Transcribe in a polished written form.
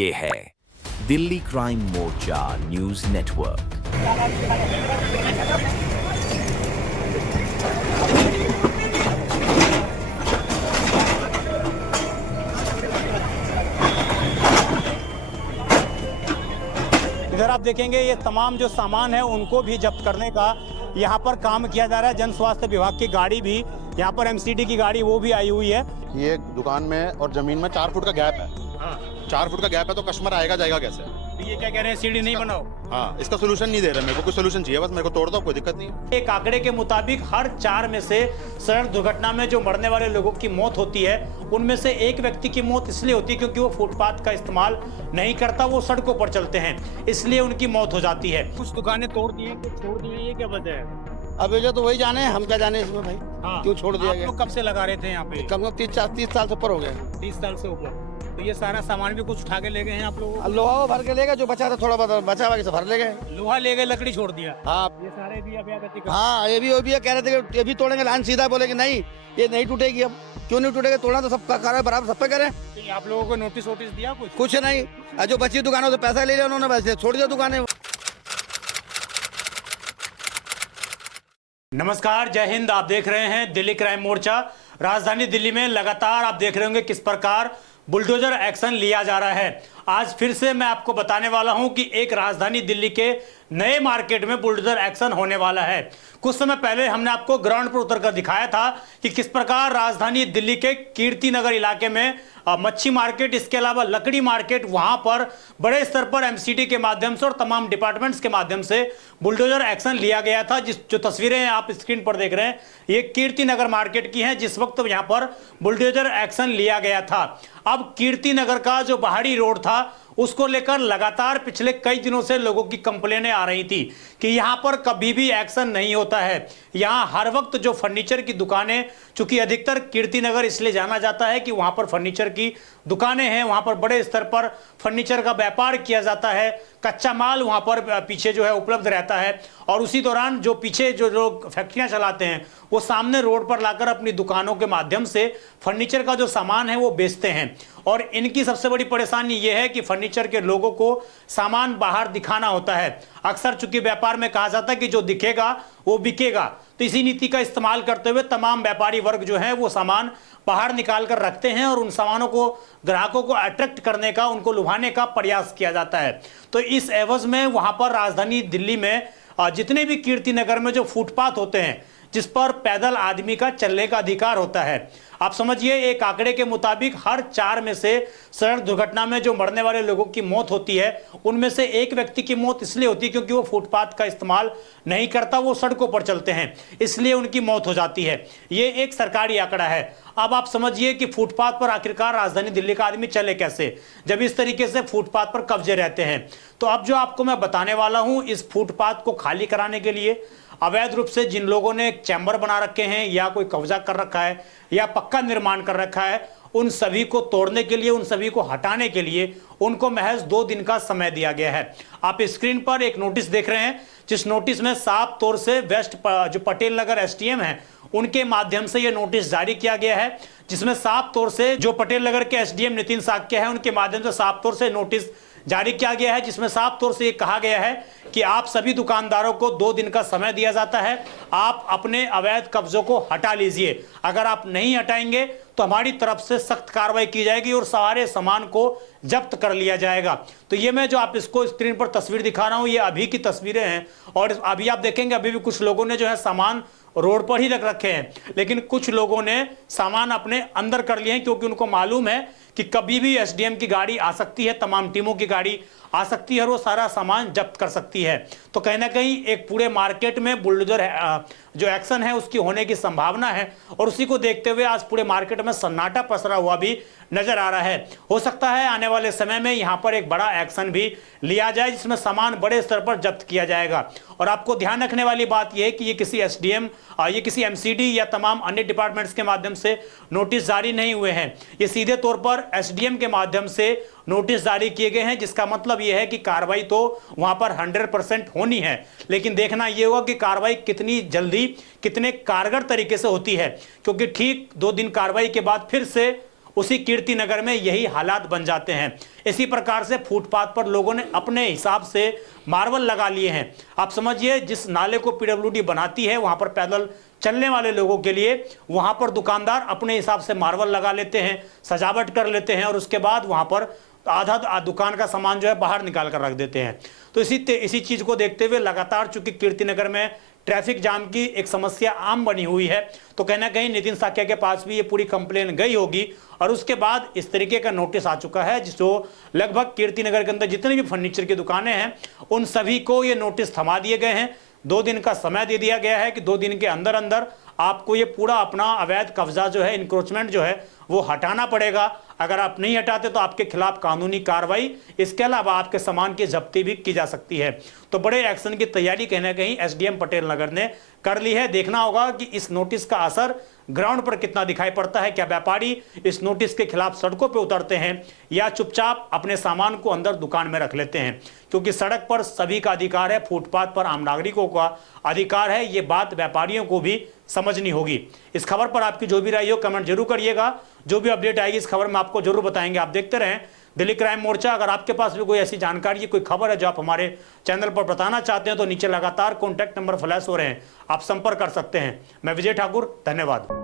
ये है दिल्ली क्राइम मोर्चा news network. इधर आप देखेंगे ये तमाम जो सामान है उनको भी जब्त करने का यहाँ पर काम किया जा रहा है। जन स्वास्थ्य विभाग की गाड़ी भी यहाँ पर, एमसीडी की गाड़ी वो भी आई हुई है। ये दुकान में और जमीन में 4 फुट का गैप है। 4 फुट का गैप है तो कस्टमर आएगा जाएगा कैसे? तो ये क्या कह रहे हैं, सीढ़ी नहीं बनाओ? हाँ, इसका सोल्यूशन नहीं दे रहे। मेरे को कोई सोल्यूशन चाहिए, बस मेरे को तोड़ दो, कोई दिक्कत नहीं है। एक आंकड़े के मुताबिक हर 4 में से सड़क दुर्घटना में जो मरने वाले लोगों की मौत होती है, उनमें से एक व्यक्ति की मौत इसलिए होती है क्योंकि वो फुटपाथ का इस्तेमाल नहीं करता, वो सड़कों पर चलते हैं, इसलिए उनकी मौत हो जाती है। कुछ दुकानें तोड़ दी हैं, कुछ छोड़ दी हैं, ये क्या वजह है? अब ये तो वही जाने, हम क्या जाने इसमें भाई। हाँ। क्यों छोड़ दिया आप गया? लोग कब से लगा रहे थे यहाँ पे? कम से कम 30 साल से ऊपर हो गए। 30 साल से ऊपर। तो ये सारा सामान भी कुछ उठा के ले गए हैं आप लोग? लोहा वो भर के ले गए, जो बचा था थोड़ा बहुत बचा बाकी से भर ले गए। लोहा ले गए, लकड़ी छोड़ दिया। हाँ ये सारे भी अभ्यागति का। हाँ, ये भी कह रहे थे कि ये भी तोड़ेंगे। लाइन सीधा बोले कि नहीं, ये नहीं टूटेगी। अब क्यों नहीं टूटेगा? तोड़ना तो सबका कार्य बराबर सब पे करें। तो आप लोगों को नोटिस वोटिस दिया कुछ नहीं, जो बची दुकानों से पैसा ले लिया उन्होंने, बस छोड़ दिया दुकानें। नमस्कार, जय हिंद। आप देख रहे हैं दिल्ली क्राइम मोर्चा। राजधानी दिल्ली में लगातार आप देख रहे होंगे किस प्रकार बुलडोजर एक्शन लिया जा रहा है। आज फिर से मैं आपको बताने वाला हूं कि एक राजधानी दिल्ली के नए मार्केट में बुलडोजर एक्शन होने वाला है। कुछ समय पहले हमने आपको ग्राउंड पर उतरकर दिखाया था कि किस प्रकार राजधानी दिल्ली के कीर्ति नगर इलाके में मच्छी मार्केट, इसके अलावा लकड़ी मार्केट, वहां पर बड़े स्तर पर एमसीडी के माध्यम से और तमाम डिपार्टमेंट्स के माध्यम से बुलडोजर एक्शन लिया गया था। जो तस्वीरें आप स्क्रीन पर देख रहे हैं, ये कीर्ति नगर मार्केट की हैं, जिस वक्त यहां पर बुलडोजर एक्शन लिया गया था। अब कीर्ति नगर का जो बाहरी रोड था, उसको लेकर लगातार पिछले कई दिनों से लोगों की कंप्लेनें आ रही थी कि यहां पर कभी भी एक्शन नहीं होता है। यहां हर वक्त जो फर्नीचर की दुकानें, चूंकि अधिकतर कीर्ति नगर इसलिए जाना जाता है कि वहां पर फर्नीचर की दुकानें हैं, वहां पर बड़े स्तर पर फर्नीचर का व्यापार किया जाता है, कच्चा माल वहां पर पीछे जो है उपलब्ध रहता है, और उसी दौरान जो पीछे जो लोग फैक्ट्रियां चलाते हैं वो सामने रोड पर लाकर अपनी दुकानों के माध्यम से फर्नीचर का जो सामान है वो बेचते हैं। और इनकी सबसे बड़ी परेशानी ये है कि फर्नीचर के लोगों को सामान बाहर दिखाना होता है। अक्सर चूंकि व्यापार में कहा जाता है कि जो दिखेगा वो बिकेगा, तो इसी नीति का इस्तेमाल करते हुए तमाम व्यापारी वर्ग जो है वो सामान बाहर निकाल कर रखते हैं और उन सामानों को ग्राहकों को अट्रैक्ट करने का, उनको लुभाने का प्रयास किया जाता है। तो इस एवज में वहां पर राजधानी दिल्ली में जितने भी कीर्ति नगर में जो फुटपाथ होते हैं, जिस पर पैदल आदमी का चलने का अधिकार होता है, आप समझिए एक आंकड़े के मुताबिक हर 4 में से सड़क दुर्घटना में जो मरने वाले लोगों की मौत होती है, उनमें से एक व्यक्ति की मौत इसलिए होती है क्योंकि वो फुटपाथ का इस्तेमाल नहीं करता, वो सड़कों पर चलते हैं, इसलिए उनकी मौत हो जाती है। ये एक सरकारी आंकड़ा है। अब आप समझिए कि फुटपाथ पर आखिरकार राजधानी दिल्ली का आदमी चले कैसे, जब इस तरीके से फुटपाथ पर कब्जे रहते हैं। तो अब जो आपको मैं बताने वाला हूं, इस फुटपाथ को खाली कराने के लिए अवैध रूप से जिन लोगों ने चैम्बर बना रखे हैं या कोई कब्जा कर रखा है या पक्का निर्माण कर रखा है, उन सभी को तोड़ने के लिए, उन सभी को हटाने के लिए उनको महज 2 दिन का समय दिया गया है। आप स्क्रीन पर एक नोटिस देख रहे हैं, जिस नोटिस में साफ तौर से वेस्ट जो पटेल नगर एसडीएम है उनके माध्यम से यह नोटिस जारी किया गया है, जिसमें साफ तौर से जो पटेल नगर के एसडीएम नितिन साक्य है उनके माध्यम से साफ तौर से नोटिस जारी किया गया है, जिसमें साफ तौर से ये कहा गया है कि आप सभी दुकानदारों को 2 दिन का समय दिया जाता है, आप अपने अवैध कब्जों को हटा लीजिए। अगर आप नहीं हटाएंगे तो हमारी तरफ से सख्त कार्रवाई की जाएगी और सारे सामान को जब्त कर लिया जाएगा। तो ये मैं जो आप इसको स्क्रीन पर तस्वीर दिखा रहा हूं, ये अभी की तस्वीरें हैं, और अभी आप देखेंगे अभी भी कुछ लोगों ने जो है सामान रोड पर ही रख रखे हैं, लेकिन कुछ लोगों ने सामान अपने अंदर कर लिए हैं क्योंकि उनको मालूम है कि कभी भी एसडीएम की गाड़ी आ सकती है, तमाम टीमों की गाड़ी आ सकती है और वो सारा सामान जब्त कर सकती है। तो कहीं ना कहीं एक पूरे मार्केट में बुलडोजर जो एक्शन है उसकी होने की संभावना है, और उसी को देखते हुए आज पूरे मार्केट में सन्नाटा पसरा हुआ भी नजर आ रहा है। हो सकता है आने वाले समय में यहां पर एक बड़ा एक्शन भी लिया जाए, जिसमें सामान बड़े स्तर पर जब्त किया जाएगा। और आपको ध्यान रखने वाली बात यह है कि ये किसी एसडीएम, ये किसी एमसीडी या तमाम अन्य डिपार्टमेंट्स के माध्यम से नोटिस जारी नहीं हुए हैं, ये सीधे तौर पर एसडीएम के माध्यम से नोटिस जारी किए गए हैं, जिसका मतलब यह है कि कार्रवाई तो वहां पर 100% होनी है, लेकिन देखना यह होगा कि कार्रवाई कितनी जल्दी, कितने कारगर तरीके से होती है, क्योंकि ठीक 2 दिन कार्रवाई के बाद फिर से उसी कीर्ति नगर में यही हालात बन जाते हैं। इसी प्रकार से फुटपाथ पर लोगों ने अपने हिसाब से मार्बल लगा लिए हैं। आप समझिए, जिस नाले को पीडब्ल्यूडी बनाती है वहां पर पैदल चलने वाले लोगों के लिए वहां पर दुकानदार अपने हिसाब से मार्बल लगा लेते हैं, सजावट कर लेते हैं और उसके बाद वहां पर आधा दुकान का सामान जो है बाहर निकाल कर रख देते हैं। तो इसी चीज को देखते हुए लगातार चूंकि कीर्ति नगर में ट्रैफिक जाम की एक समस्या आम बनी हुई है, तो कहीं ना कहीं नितिन साक्या के पास भी ये पूरी कंप्लेन गई होगी और उसके बाद इस तरीके का नोटिस आ चुका है, जो लगभग कीर्ति नगर के अंदर जितनी भी फर्नीचर की दुकानें हैं उन सभी को ये नोटिस थमा दिए गए हैं। 2 दिन का समय दे दिया गया है कि 2 दिन के अंदर अंदर आपको ये पूरा अपना अवैध कब्जा जो है, इंक्रोचमेंट जो है वो हटाना पड़ेगा। अगर आप नहीं हटाते तो आपके खिलाफ कानूनी कार्रवाई, इसके अलावा आपके सामान की जब्ती भी की जा सकती है। तो बड़े एक्शन की तैयारी कहीं ना कहीं एसडीएम पटेल नगर ने कर ली है। देखना होगा कि इस नोटिस का असर ग्राउंड पर कितना दिखाई पड़ता है। क्या व्यापारी इस नोटिस के खिलाफ सड़कों पर उतरते हैं या चुपचाप अपने सामान को अंदर दुकान में रख लेते हैं, क्योंकि सड़क पर सभी का अधिकार है, फुटपाथ पर आम नागरिकों का अधिकार है। ये बात व्यापारियों को भी समझनी होगी। इस खबर पर आपकी जो भी राय हो कमेंट जरूर करिएगा। जो भी अपडेट आएगी इस खबर में आपको जरूर बताएंगे। आप देखते रहें दिल्ली क्राइम मोर्चा। अगर आपके पास भी कोई ऐसी जानकारी, कोई खबर है जो आप हमारे चैनल पर बताना चाहते हैं तो नीचे लगातार कॉन्टैक्ट नंबर फ्लैश हो रहे हैं, आप संपर्क कर सकते हैं। मैं विजय ठाकुर, धन्यवाद।